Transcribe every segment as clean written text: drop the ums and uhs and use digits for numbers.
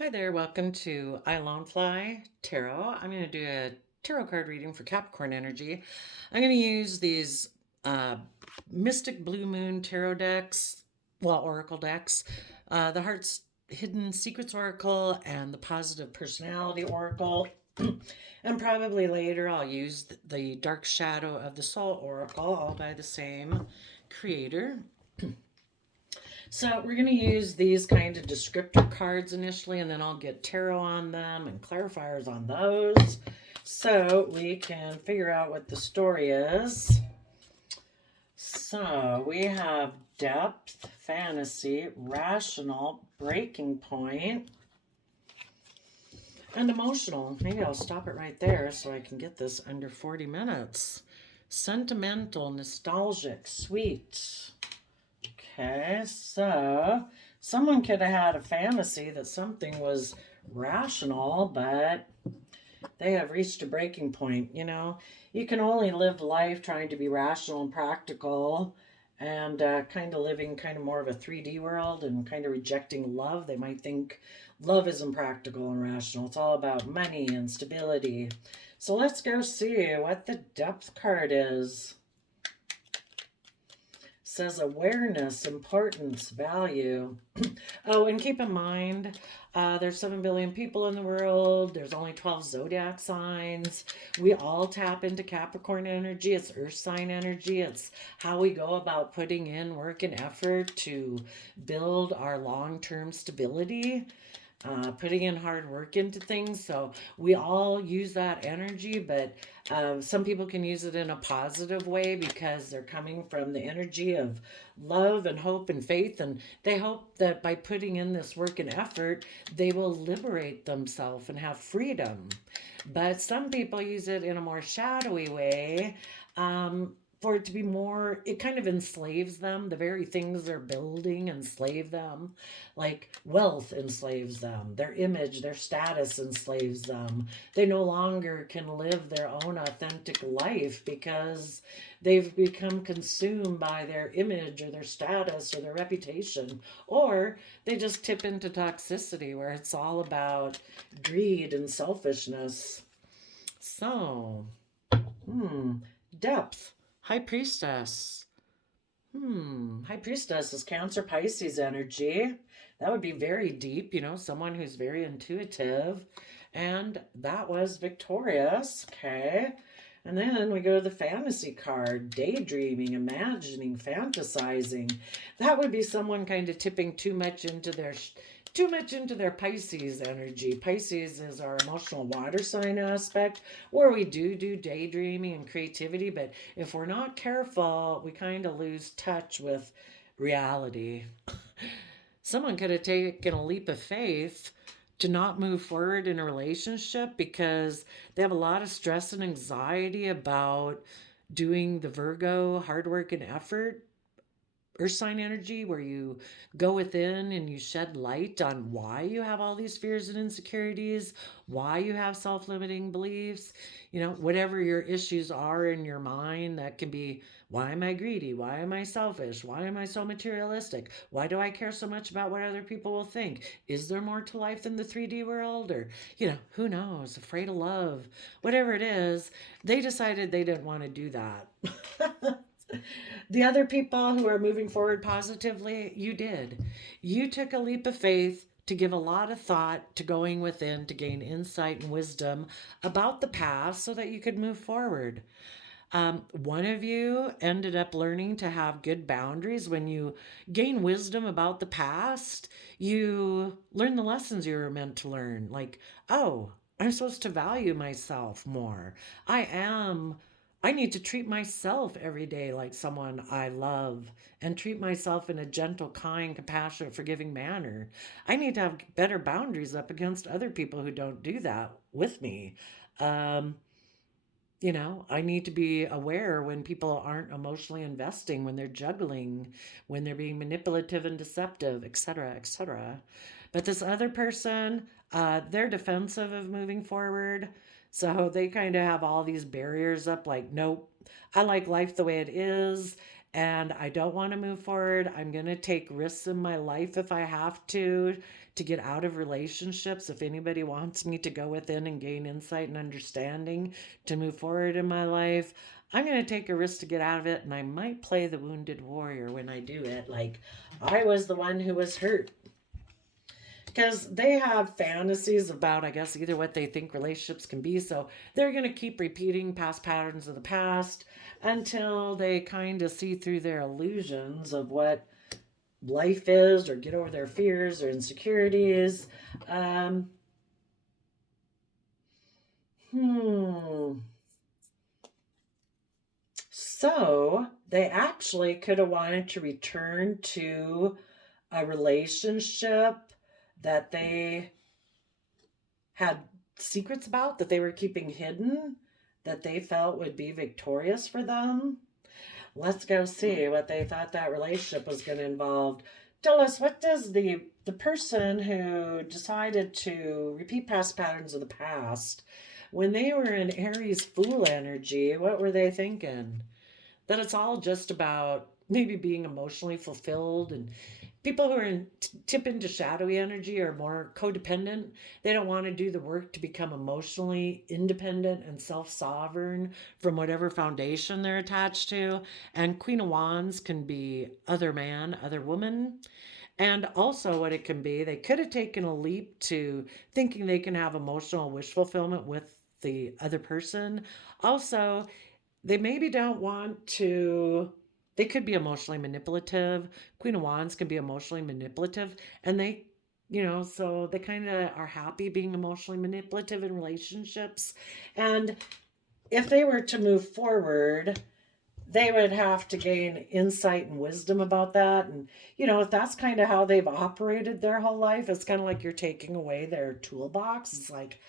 Hi there, welcome to I Lone Fly Tarot. I'm going to do a tarot card reading for Capricorn energy. I'm going to use these uh, Mystic Blue Moon tarot decks, well, oracle decks, the Heart's Hidden Secrets Oracle and the Positive Personality Oracle. And probably later I'll use the Dark Shadow of the Soul Oracle, all by the same creator. So we're going to use these kind of descriptor cards initially, and then I'll get tarot on them and clarifiers on those so we can figure out what the story is. So we have depth, fantasy, rational, breaking point, and emotional. Maybe I'll stop it right there so I can get this under 40 minutes. Sentimental, nostalgic, sweet. Okay, so someone could have had a fantasy that something was rational, but they have reached a breaking point. You can only live life trying to be rational and practical and kind of living kind of more of a 3D world and kind of rejecting love. They might think love isn't practical and rational. It's all about money and stability. So let's go see what the depth card is. Says awareness, importance, value. Oh, and keep in mind, there's 7 billion people in the world. There's only 12 zodiac signs. We all tap into Capricorn energy. It's earth sign energy. It's how we go about putting in work and effort to build our long-term stability. Putting in hard work into things. So we all use that energy, but some people can use it in a positive way because they're coming from the energy of love and hope and faith. And they hope that by putting in this work and effort, they will liberate themselves and have freedom. But some people use it in a more shadowy way. For it to be more, it kind of enslaves them. The very things they're building enslave them. Like wealth enslaves them. Their image, their status enslaves them. They no longer can live their own authentic life because they've become consumed by their image or their status or their reputation. Or they just tip into toxicity where it's all about greed and selfishness. So, depth. High Priestess. High Priestess is Cancer Pisces energy. That would be very deep, someone who's very intuitive. And that was victorious. Okay. And then we go to the fantasy card, daydreaming, imagining, fantasizing. That would be someone kind of tipping too much into their Pisces energy. Pisces is our emotional water sign aspect where we do daydreaming and creativity, but if we're not careful, we kind of lose touch with reality. Someone could have taken a leap of faith to not move forward in a relationship because they have a lot of stress and anxiety about doing the Virgo hard work and effort earth sign energy where you go within and you shed light on why you have all these fears and insecurities, why you have self-limiting beliefs, whatever your issues are in your mind. That can be, why am I greedy? Why am I selfish? Why am I so materialistic? Why do I care so much about what other people will think? Is there more to life than the 3D world? Or, who knows, afraid of love, whatever it is. They decided they didn't want to do that. The other people who are moving forward positively, you did. You took a leap of faith to give a lot of thought to going within to gain insight and wisdom about the past so that you could move forward. One of you ended up learning to have good boundaries. When you gain wisdom about the past, you learn the lessons you were meant to learn. Like, oh, I'm supposed to value myself more. I am. I need to treat myself every day like someone I love and treat myself in a gentle, kind, compassionate, forgiving manner. I need to have better boundaries up against other people who don't do that with me. Um, I need to be aware when people aren't emotionally investing, when they're juggling, when they're being manipulative and deceptive, etc., etc. But this other person, they're defensive of moving forward. So they kind of have all these barriers up like, nope, I like life the way it is. and I don't want to move forward. I'm going to take risks in my life if I have to get out of relationships. If anybody wants me to go within and gain insight and understanding to move forward in my life, I'm going to take a risk to get out of it. And I might play the wounded warrior when I do it. Like I was the one who was hurt. Because they have fantasies about, I guess, either what they think relationships can be. So they're going to keep repeating past patterns of the past until they kind of see through their illusions of what life is, or get over their fears or insecurities. Um, hmm. So they actually could have wanted to return to a relationship that they had secrets about, that they were keeping hidden, that they felt would be victorious for them. Let's go see what they thought that relationship was going to involve. Tell us, what does the person who decided to repeat past patterns of the past, when they were in Aries Fool energy, what were they thinking? That it's all just about maybe being emotionally fulfilled, and people who are tip into shadowy energy are more codependent. They don't want to do the work to become emotionally independent and self-sovereign from whatever foundation they're attached to. And Queen of Wands can be other man, other woman. And also, what it can be, they could have taken a leap to thinking they can have emotional wish fulfillment with the other person. Also, they maybe don't want to, they could be emotionally manipulative. Queen of Wands can be emotionally manipulative, and so they kind of are happy being emotionally manipulative in relationships. And if they were to move forward, they would have to gain insight and wisdom about that. And if that's kind of how they've operated their whole life, it's kind of like you're taking away their toolbox. It's like,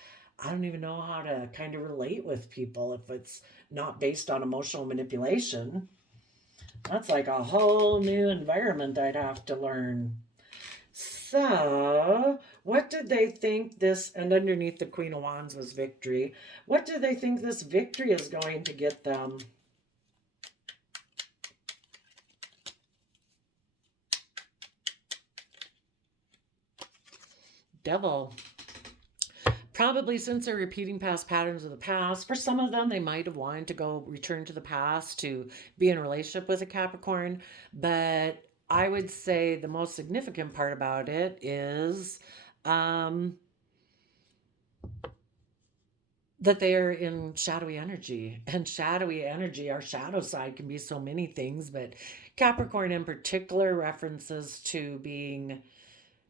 I don't even know how to kind of relate with people if it's not based on emotional manipulation. That's like a whole new environment I'd have to learn. So, what did they think this, and underneath the Queen of Wands was victory. What do they think this victory is going to get them? Devil. Probably since they're repeating past patterns of the past, for some of them, they might have wanted to go return to the past to be in a relationship with a Capricorn. But I would say the most significant part about it is um, that they are in shadowy energy. And shadowy energy, our shadow side, can be so many things, but Capricorn in particular references to being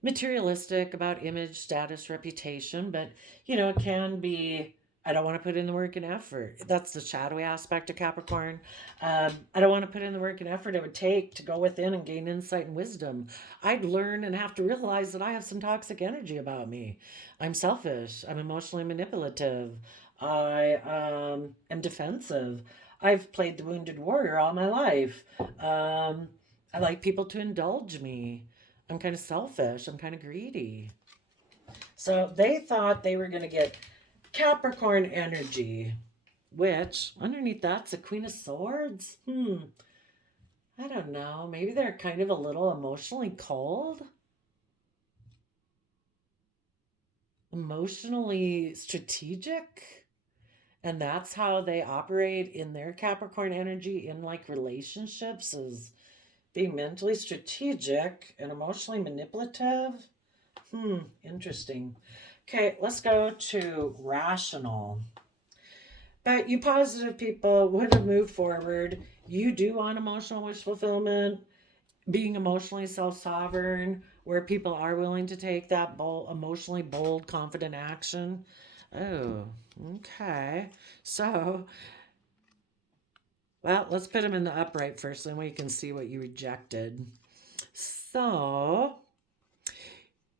materialistic, about image, status, reputation, but it can be, I don't want to put in the work and effort. That's the shadowy aspect of Capricorn. I don't want to put in the work and effort it would take to go within and gain insight and wisdom. I'd learn and have to realize that I have some toxic energy about me. I'm selfish. I'm emotionally manipulative. I am defensive. I've played the wounded warrior all my life. I like people to indulge me. I'm kind of selfish. I'm kind of greedy. So they thought they were going to get Capricorn energy, which underneath that's a Queen of Swords. I don't know. Maybe they're kind of a little emotionally cold, emotionally strategic. And that's how they operate in their Capricorn energy in like relationships, is being mentally strategic and emotionally manipulative. Interesting. Okay, let's go to rational. But you positive people would have moved forward. You do want emotional wish fulfillment, being emotionally self-sovereign, where people are willing to take that bold, emotionally bold, confident action. Oh, okay. So, well, let's put them in the upright first, then we can see what you rejected. So,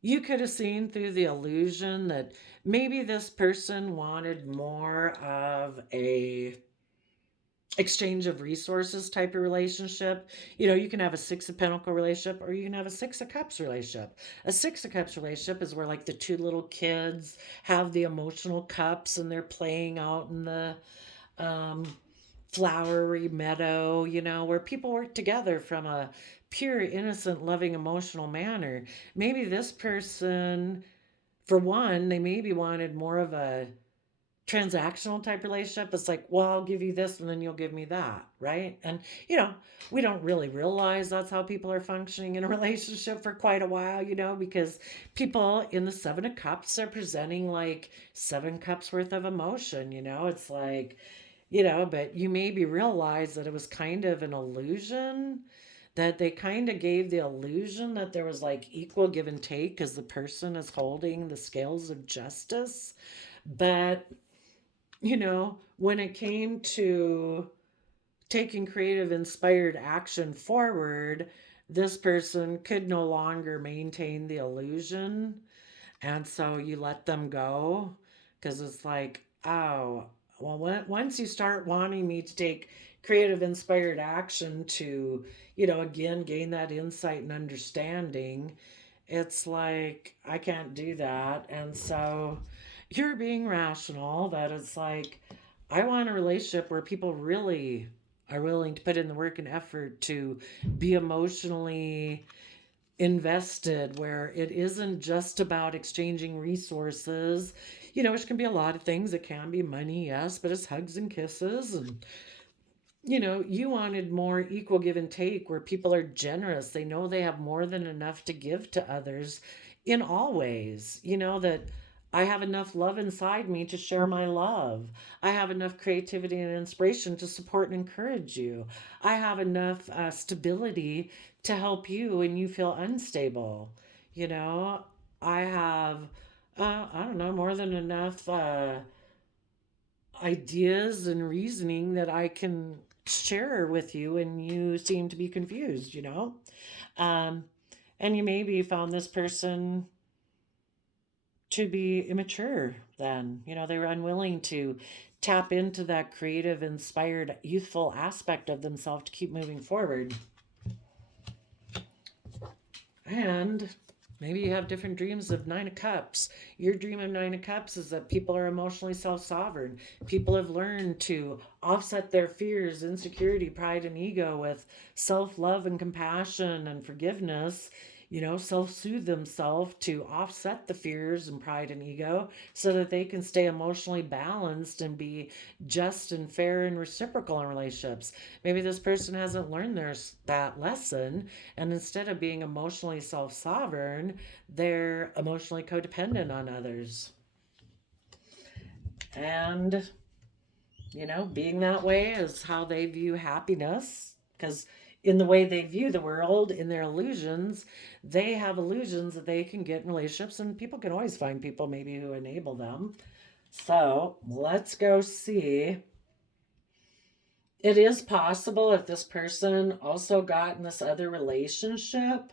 you could have seen through the illusion that maybe this person wanted more of a exchange of resources type of relationship. You can have a Six of Pentacle relationship, or you can have a Six of Cups relationship. A Six of Cups relationship is where like the two little kids have the emotional cups and they're playing out in the um flowery meadow, where people work together from a pure, innocent, loving, emotional manner. Maybe this person, for one, they maybe wanted more of a transactional type relationship. It's like, well, I'll give you this and then you'll give me that, right? And you know we don't really realize that's how people are functioning in a relationship for quite a while, because people in the 7 of Cups are presenting like 7 cups worth of emotion. It's like, but you maybe realize that it was kind of an illusion, that they kind of gave the illusion that there was like equal give and take because the person is holding the scales of justice. But when it came to taking creative, inspired action forward, this person could no longer maintain the illusion. And so you let them go because it's like, oh, well, once you start wanting me to take creative, inspired action to, again, gain that insight and understanding, it's like, I can't do that. And so you're being rational, that it's like, I want a relationship where people really are willing to put in the work and effort to be emotionally invested, where it isn't just about exchanging resources, which can be a lot of things. It can be money, yes, but it's hugs and kisses. And you wanted more equal give and take, where people are generous. They know they have more than enough to give to others in all ways. That I have enough love inside me to share my love. I have enough creativity and inspiration to support and encourage you. I have enough stability to help you when you feel unstable. You know, I have, I don't know, more than enough ideas and reasoning that I can share with you when you seem to be confused, Um, and you maybe found this person to be immature then. They were unwilling to tap into that creative, inspired, youthful aspect of themselves to keep moving forward. And maybe you have different dreams of 9 of Cups. Your dream of 9 of Cups is that people are emotionally self sovereign. People have learned to offset their fears, insecurity, pride, and ego with self love and compassion and forgiveness. Self soothe themselves to offset the fears and pride and ego so that they can stay emotionally balanced and be just and fair and reciprocal in relationships. Maybe this person hasn't learned that lesson, and instead of being emotionally self sovereign, they're emotionally codependent on others. And, being that way is how they view happiness. Because in the way they view the world, in their illusions, they have illusions that they can get in relationships, and people can always find people maybe who enable them. So let's go see. It is possible if this person also got in this other relationship,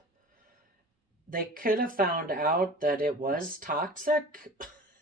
they could have found out that it was toxic.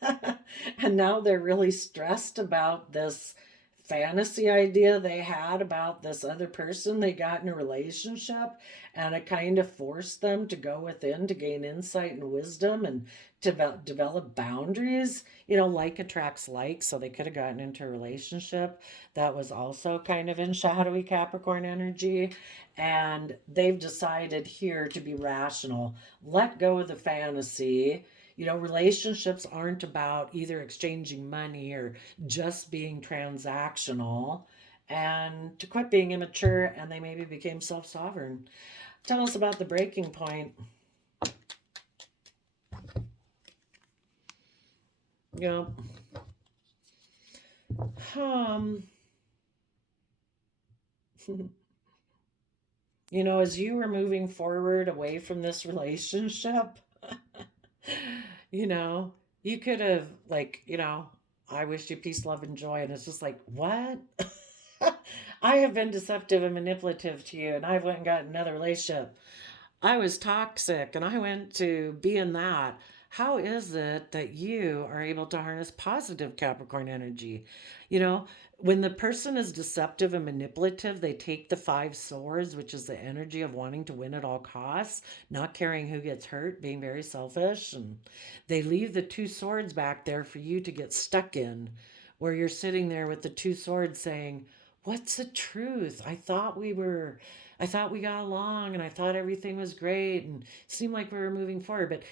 And now they're really stressed about this fantasy idea they had about this other person they got in a relationship, and it kind of forced them to go within to gain insight and wisdom and to develop boundaries. Like attracts like, so they could have gotten into a relationship that was also kind of in shadowy Capricorn energy, and they've decided here to be rational, let go of the fantasy. Relationships aren't about either exchanging money or just being transactional, and to quit being immature, and they maybe became self sovereign. Tell us about the breaking point. Yeah. Um, as you were moving forward away from this relationship, you know, you could have, like, I wish you peace, love, and joy. And it's just like, what? I have been deceptive and manipulative to you, and I went and got another relationship. I was toxic and I went to be in that. How is it that you are able to harness positive Capricorn energy? You know, when the person is deceptive and manipulative, they take the 5 swords, which is the energy of wanting to win at all costs, not caring who gets hurt, being very selfish. And they leave the 2 swords back there for you to get stuck in, where you're sitting there with the 2 swords saying, what's the truth? I thought we got along and I thought everything was great and seemed like we were moving forward. But,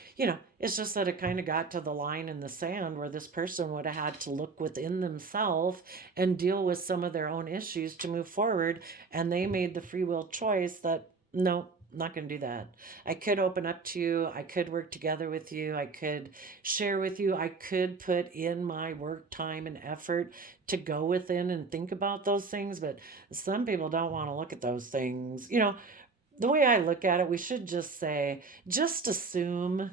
it's just that it kind of got to the line in the sand where this person would have had to look within themselves and deal with some of their own issues to move forward. And they made the free will choice that, no, not going to do that. I could open up to you. I could work together with you. I could share with you. I could put in my work time and effort to go within and think about those things. But some people don't want to look at those things. The way I look at it, we should just say, just assume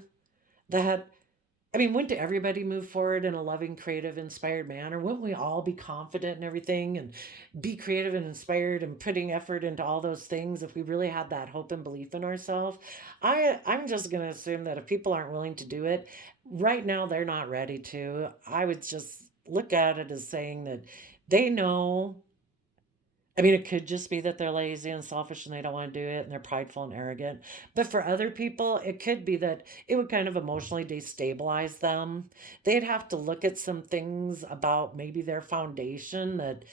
that, I mean, wouldn't everybody move forward in a loving, creative, inspired manner? Wouldn't we all be confident in everything and be creative and inspired and putting effort into all those things if we really had that hope and belief in ourselves? I'm just going to assume that if people aren't willing to do it right now, they're not ready to. I would just look at it as saying that they know. I mean, it could just be that they're lazy and selfish and they don't want to do it and they're prideful and arrogant. But for other people, it could be that it would kind of emotionally destabilize them. They'd have to look at some things about maybe their foundation that,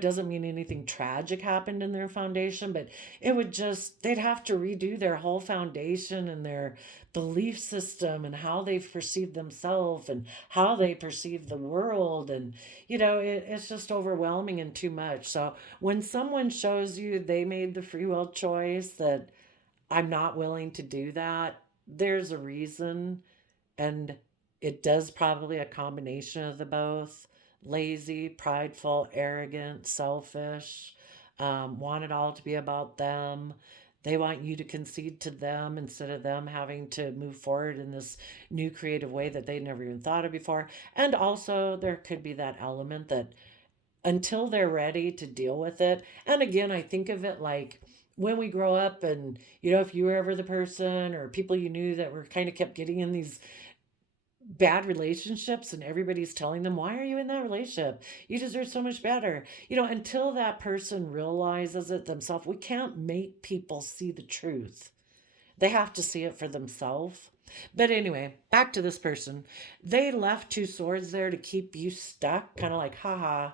doesn't mean anything tragic happened in their foundation, but it would just, they'd have to redo their whole foundation and their belief system and how they've perceived themselves and how they perceive the world. And, it's just overwhelming and too much. So, when someone shows you they made the free will choice that I'm not willing to do that, there's a reason. And it does probably a combination of the both: lazy, prideful, arrogant, selfish, want it all to be about them. They want you to concede to them instead of them having to move forward in this new creative way that they never even thought of before. And also, there could be that element that until they're ready to deal with it. And again, I think of it like when we grow up and, if you were ever the person or people you knew that were kind of kept getting in these bad relationships and everybody's telling them, why are you in that relationship? You deserve so much better. Until that person realizes it themselves, we can't make people see the truth. They have to see it for themselves. But anyway, back to this person. They left two swords there to keep you stuck, kind of like, haha,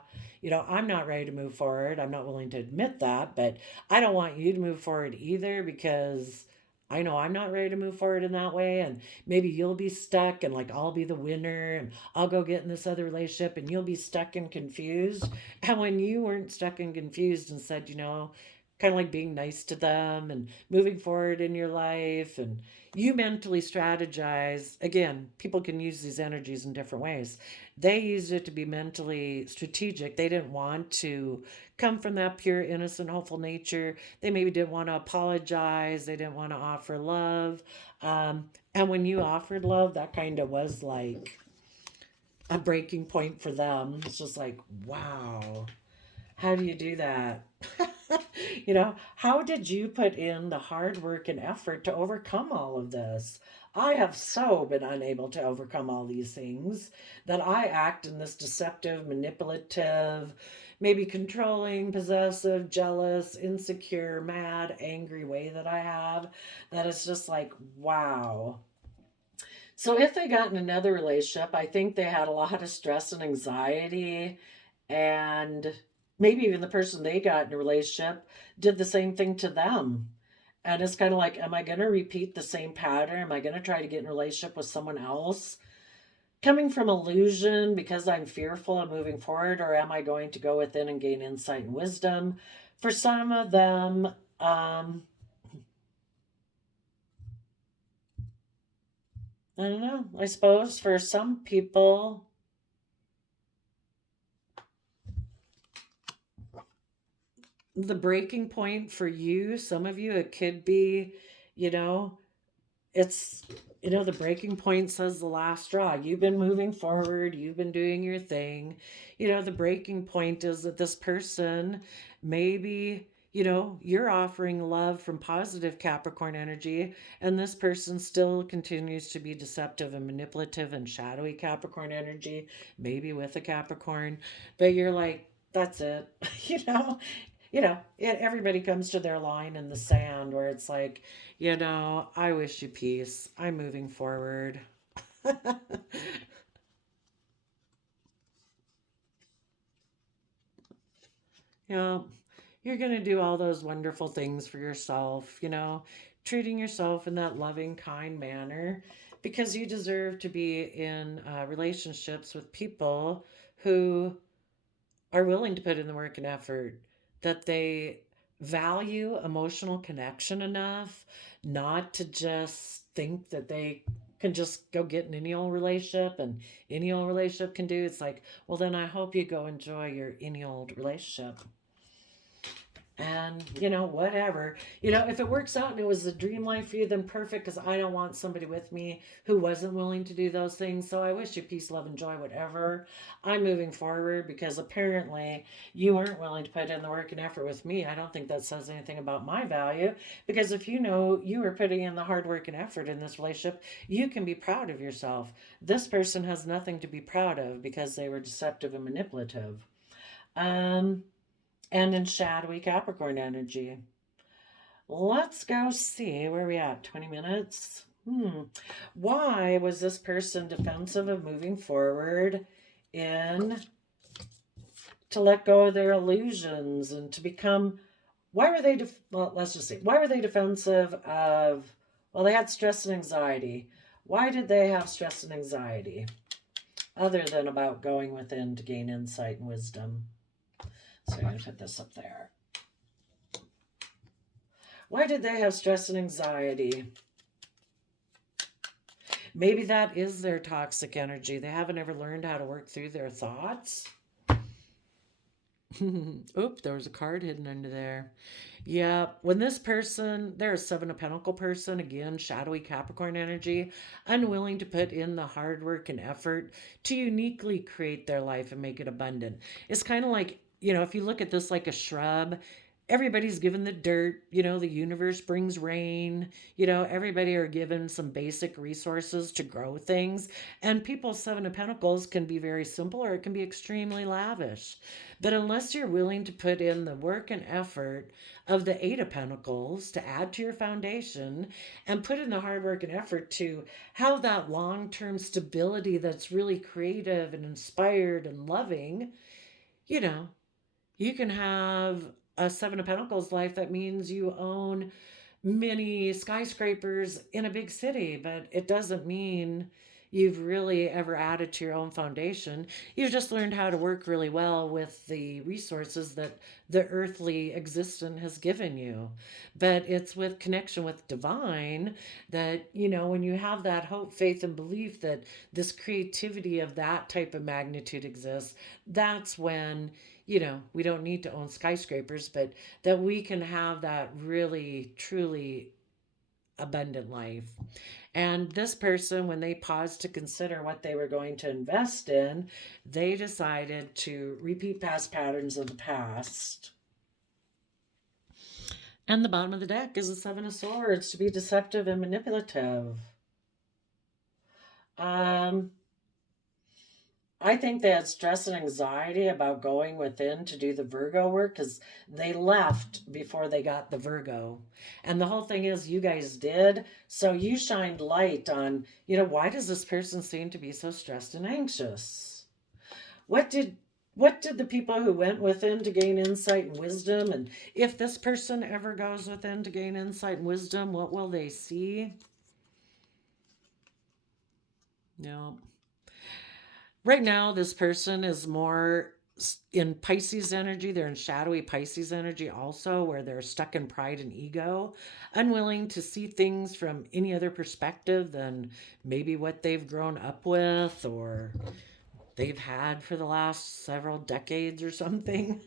I'm not ready to move forward. I'm not willing to admit that, but I don't want you to move forward either because I know I'm not ready to move forward in that way. And maybe you'll be stuck and like I'll be the winner and I'll go get in this other relationship and you'll be stuck and confused. And when you weren't stuck and confused and said, kind of like being nice to them and moving forward in your life, and you mentally strategize. Again, people can use these energies in different ways. They used it to be mentally strategic. They didn't want to come from that pure, innocent, hopeful nature. They maybe didn't want to apologize. They didn't want to offer love. And when you offered love, that kind of was like a breaking point for them. It's just like, wow, how do you do that? How did you put in the hard work and effort to overcome all of this? I have so been unable to overcome all these things that I act in this deceptive, manipulative, maybe controlling, possessive, jealous, insecure, mad, angry way that I have. That is just like, wow. So if they got in another relationship, I think they had a lot of stress and anxiety, and maybe even the person they got in a relationship did the same thing to them. And it's kind of like, am I going to repeat the same pattern? Am I going to try to get in a relationship with someone else? Coming from illusion because I'm fearful of moving forward, or am I going to go within and gain insight and wisdom? For some of them, I don't know. I suppose for some people, the breaking point for you, some of you, it could be, you know, it's, the breaking point says the last straw. You've been moving forward, you've been doing your thing. The breaking point is that this person, maybe, you're offering love from positive Capricorn energy, and this person still continues to be deceptive and manipulative and shadowy Capricorn energy, maybe with a Capricorn. But you're like, that's it. Everybody comes to their line in the sand where it's like, I wish you peace. I'm moving forward. You know, you're going to do all those wonderful things for yourself, treating yourself in that loving, kind manner because you deserve to be in relationships with people who are willing to put in the work and effort, that they value emotional connection enough not to just think that they can just go get in any old relationship and any old relationship can do. It's like, well, then I hope you go enjoy your any old relationship. And, whatever. If it works out and it was a dream life for you, then perfect, because I don't want somebody with me who wasn't willing to do those things. So I wish you peace, love, and joy, whatever. I'm moving forward because apparently you weren't willing to put in the work and effort with me. I don't think that says anything about my value, because if you know you were putting in the hard work and effort in this relationship, you can be proud of yourself. This person has nothing to be proud of because they were deceptive and manipulative. Um, and in shadowy Capricorn energy. Let's go see where we at. 20 minutes. Why was this person defensive of moving forward in to let go of their illusions and to become? Why were they? Well, let's just see. Why were they defensive of? Well, they had stress and anxiety. Why did they have stress and anxiety? Other than about going within to gain insight and wisdom. So I'm going to put this up there. Why did they have stress and anxiety? Maybe that is their toxic energy. They haven't ever learned how to work through their thoughts. Oop, there was a card hidden under there. Yeah, when this person, they're a Seven of Pentacle person, again, shadowy Capricorn energy, unwilling to put in the hard work and effort to uniquely create their life and make it abundant. It's kind of like, if you look at this like a shrub, everybody's given the dirt, the universe brings rain, everybody are given some basic resources to grow things. And people's Seven of Pentacles can be very simple or it can be extremely lavish. But unless you're willing to put in the work and effort of the Eight of Pentacles to add to your foundation and put in the hard work and effort to have that long-term stability that's really creative and inspired and loving, you know, you can have a Seven of Pentacles life that means you own many skyscrapers in a big city, but it doesn't mean you've really ever added to your own foundation. You've just learned how to work really well with the resources that the earthly existence has given you. But it's with connection with divine that, when you have that hope, faith, and belief that this creativity of that type of magnitude exists, that's when we don't need to own skyscrapers, but that we can have that really, truly abundant life. And this person, when they paused to consider what they were going to invest in, they decided to repeat past patterns of the past. And the bottom of the deck is the Seven of Swords, to be deceptive and manipulative. I think they had stress and anxiety about going within to do the Virgo work because they left before they got the Virgo. And the whole thing is, you guys did. So you shined light on, why does this person seem to be so stressed and anxious? What did the people who went within to gain insight and wisdom, and if this person ever goes within to gain insight and wisdom, what will they see? No. Right now, this person is more in Pisces energy. They're in shadowy Pisces energy also, where they're stuck in pride and ego, unwilling to see things from any other perspective than maybe what they've grown up with or they've had for the last several decades or something.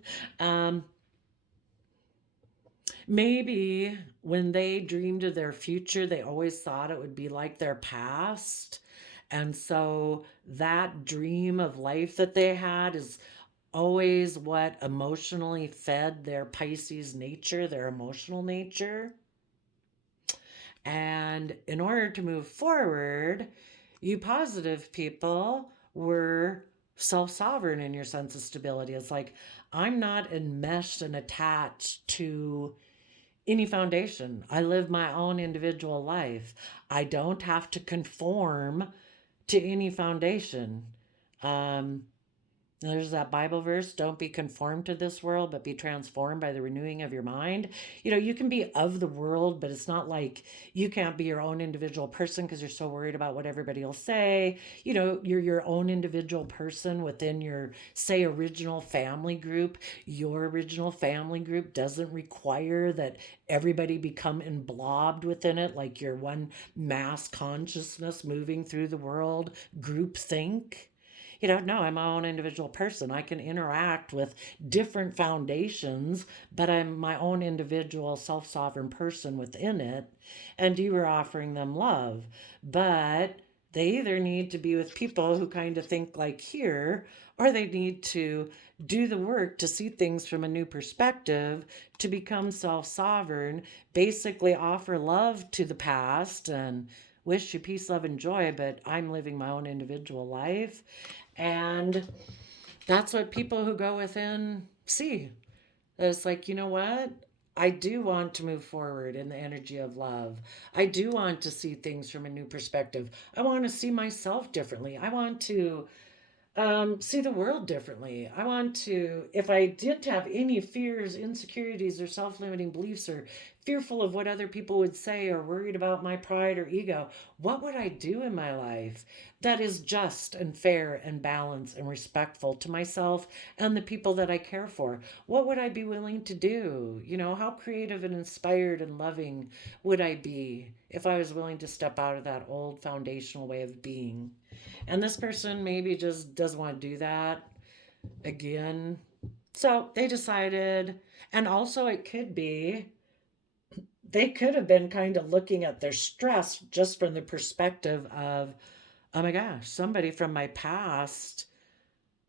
Maybe when they dreamed of their future, they always thought it would be like their past. And so that dream of life that they had is always what emotionally fed their Pisces nature, their emotional nature. And in order to move forward, you positive people were self sovereign in your sense of stability. It's like, I'm not enmeshed and attached to any foundation. I live my own individual life. I don't have to conform to any foundation. Um, There's that Bible verse, don't be conformed to this world, but be transformed by the renewing of your mind. You can be of the world, but it's not like you can't be your own individual person because you're so worried about what everybody will say. You're your own individual person within your, say, original family group. Your original family group doesn't require that everybody become emblobbed within it, like your one mass consciousness moving through the world, group think. No, I'm my own individual person. I can interact with different foundations, but I'm my own individual self sovereign person within it. And you are offering them love. But they either need to be with people who kind of think like here, or they need to do the work to see things from a new perspective, to become self sovereign, basically offer love to the past and wish you peace, love, and joy, but I'm living my own individual life. And that's what people who go within see. It's like, you know what? I do want to move forward in the energy of love. I do want to see things from a new perspective. I want to see myself differently. I want to see the world differently. I want to, if I didn't have any fears, insecurities, or self limiting beliefs, or fearful of what other people would say, or worried about my pride or ego, what would I do in my life that is just and fair and balanced and respectful to myself and the people that I care for? What would I be willing to do? How creative and inspired and loving would I be if I was willing to step out of that old foundational way of being? And this person maybe just doesn't want to do that again. So they decided, and also it could be, they could have been kind of looking at their stress just from the perspective of, oh my gosh, somebody from my past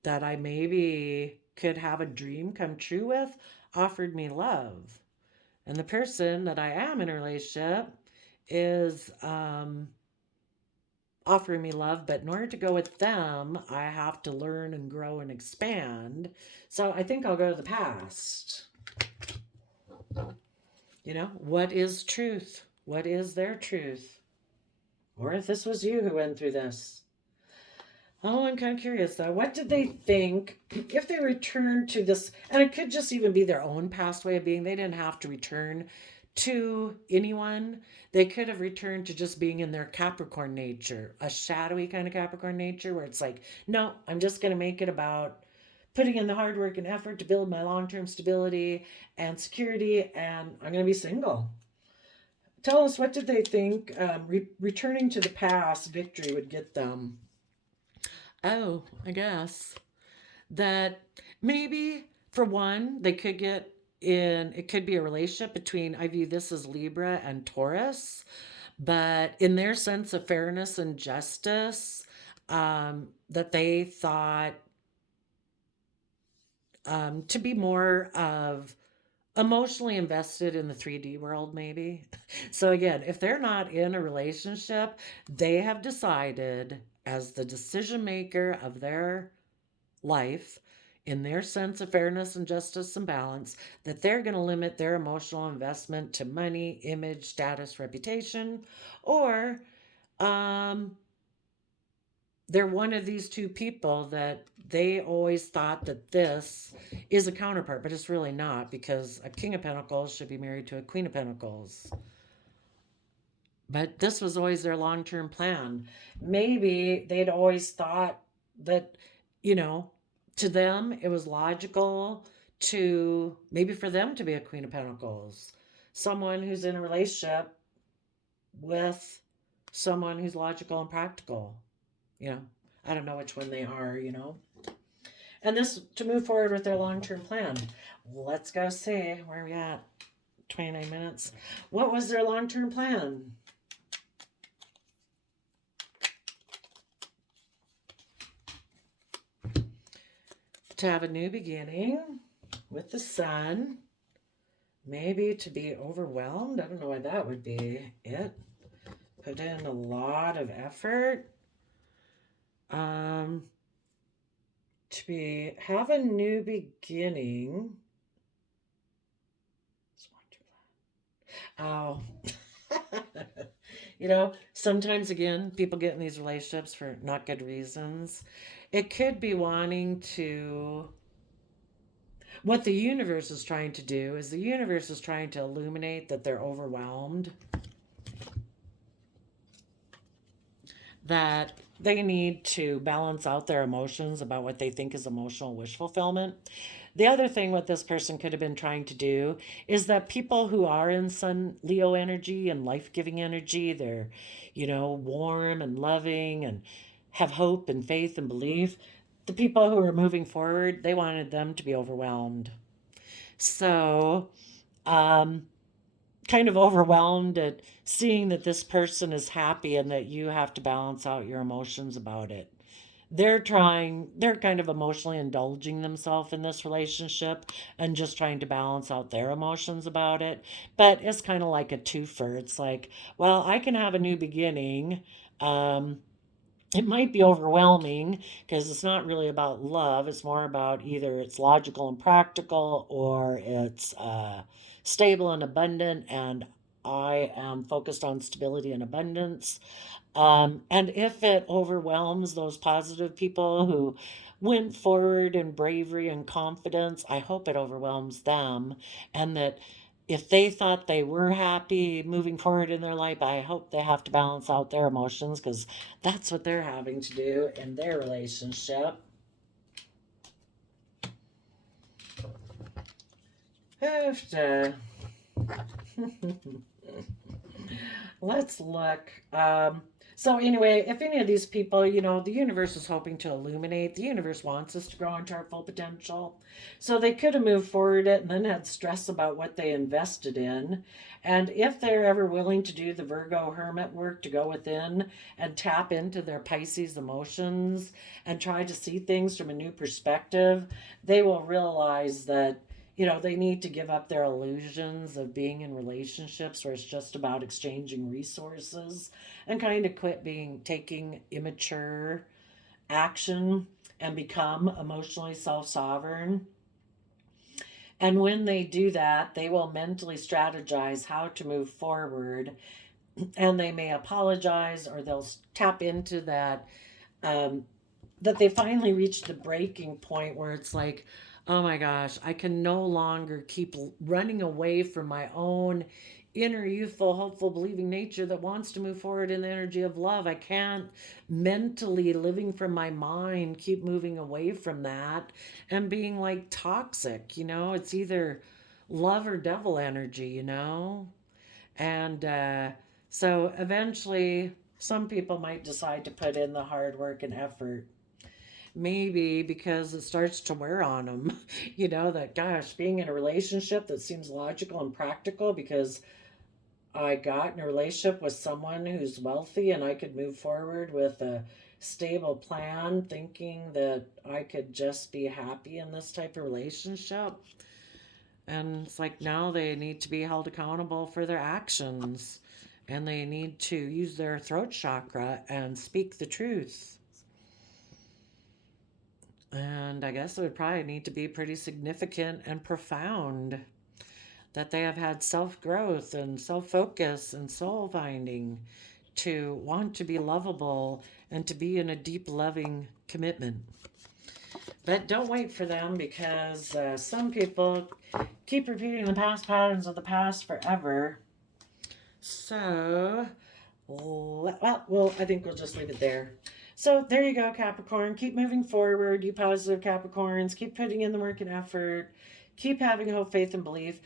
that I maybe could have a dream come true with offered me love. And the person that I am in a relationship is offering me love, but in order to go with them, I have to learn and grow and expand. So I think I'll go to the past. What is truth? What is their truth? Or if this was you who went through this. Oh, I'm kind of curious though. What did they think if they returned to this? And it could just even be their own past way of being. They didn't have to return to anyone. They could have returned to just being in their Capricorn nature, a shadowy kind of Capricorn nature where it's like, no, I'm just going to make it about putting in the hard work and effort to build my long term stability and security, and I'm going to be single. Tell us, what did they think returning to the past victory would get them? Oh, I guess that maybe for one, they could get in, it could be a relationship between, I view this as Libra and Taurus, but in their sense of fairness and justice, that they thought to be more of emotionally invested in the 3D world, maybe. So, again, if they're not in a relationship, they have decided as the decision maker of their life, in their sense of fairness and justice and balance, that they're going to limit their emotional investment to money, image, status, reputation, or um, they're one of these two people that they always thought that this is a counterpart, but it's really not, because a King of Pentacles should be married to a Queen of Pentacles. But this was always their long term plan. Maybe they'd always thought that, to them it was logical to maybe for them to be a Queen of Pentacles, someone who's in a relationship with someone who's logical and practical. I don't know which one they are. And this to move forward with their long-term plan. Let's go see where we at. 29 minutes. What was their long-term plan? To have a new beginning with the sun. Maybe to be overwhelmed. I don't know why that would be it. Put in a lot of effort. To have a new beginning. Oh, Sometimes again, people get in these relationships for not good reasons. It could be wanting to, what the universe is trying to do is the universe is trying to illuminate that they're overwhelmed, that they need to balance out their emotions about what they think is emotional wish fulfillment. The other thing what this person could have been trying to do is that people who are in Sun Leo energy and life giving energy, they're, warm and loving and have hope and faith and belief. The people who are moving forward, they wanted them to be overwhelmed. So, um, kind of overwhelmed at seeing that this person is happy and that you have to balance out your emotions about it. They're kind of emotionally indulging themselves in this relationship and just trying to balance out their emotions about it. But it's kind of like a twofer. It's like, well, I can have a new beginning. Um, it might be overwhelming because it's not really about love. It's more about either it's logical and practical or it's stable and abundant. And I am focused on stability and abundance. And if it overwhelms those positive people who went forward in bravery and confidence, I hope it overwhelms them. And that if they thought they were happy moving forward in their life, I hope they have to balance out their emotions because that's what they're having to do in their relationship. Have to. Let's look. So anyway, if any of these people, the universe is hoping to illuminate. The universe wants us to grow into our full potential. So they could have moved forward it and then had stress about what they invested in. And if they're ever willing to do the Virgo hermit work to go within and tap into their Pisces emotions and try to see things from a new perspective, they will realize that they need to give up their illusions of being in relationships where it's just about exchanging resources and kind of quit taking immature action and become emotionally self-sovereign. And when they do that, they will mentally strategize how to move forward, and they may apologize or they'll tap into that, um, that they finally reached the breaking point where it's like, oh my gosh, I can no longer keep running away from my own inner youthful, hopeful, believing nature that wants to move forward in the energy of love. I can't mentally living from my mind keep moving away from that and being like toxic. It's either love or devil energy. And so eventually, some people might decide to put in the hard work and effort. Maybe because it starts to wear on them. That gosh, being in a relationship that seems logical and practical because I got in a relationship with someone who's wealthy and I could move forward with a stable plan, thinking that I could just be happy in this type of relationship. And it's like now they need to be held accountable for their actions and they need to use their throat chakra and speak the truth. And I guess it would probably need to be pretty significant and profound that they have had self growth and self focus and soul finding to want to be lovable and to be in a deep, loving commitment. But don't wait for them because some people keep repeating the past patterns of the past forever. So, well, I think we'll just leave it there. So there you go, Capricorn. Keep moving forward, you positive Capricorns. Keep putting in the work and effort. Keep having hope, faith, and belief.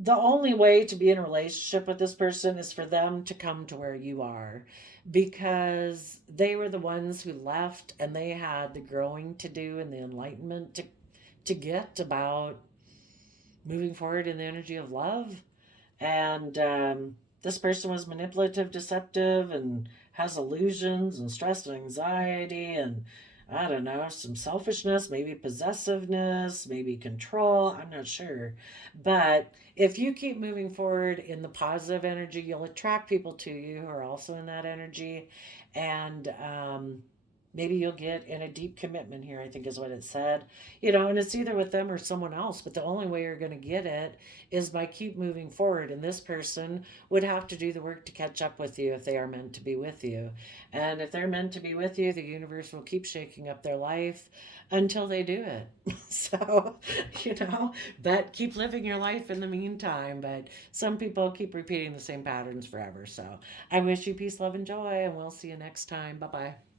The only way to be in a relationship with this person is for them to come to where you are because they were the ones who left and they had the growing to do and the enlightenment to get about moving forward in the energy of love. And this person was manipulative, deceptive, and has illusions and stress and anxiety and I don't know, some selfishness, maybe possessiveness, maybe control. I'm not sure. But if you keep moving forward in the positive energy, you'll attract people to you who are also in that energy. And Maybe you'll get in a deep commitment here, I think is what it said. You know, and it's either with them or someone else, but the only way you're going to get it is by keep moving forward. And this person would have to do the work to catch up with you if they are meant to be with you. And if they're meant to be with you, the universe will keep shaking up their life until they do it. So, you know, but keep living your life in the meantime. But some people keep repeating the same patterns forever. So I wish you peace, love, and joy, and we'll see you next time. Bye bye.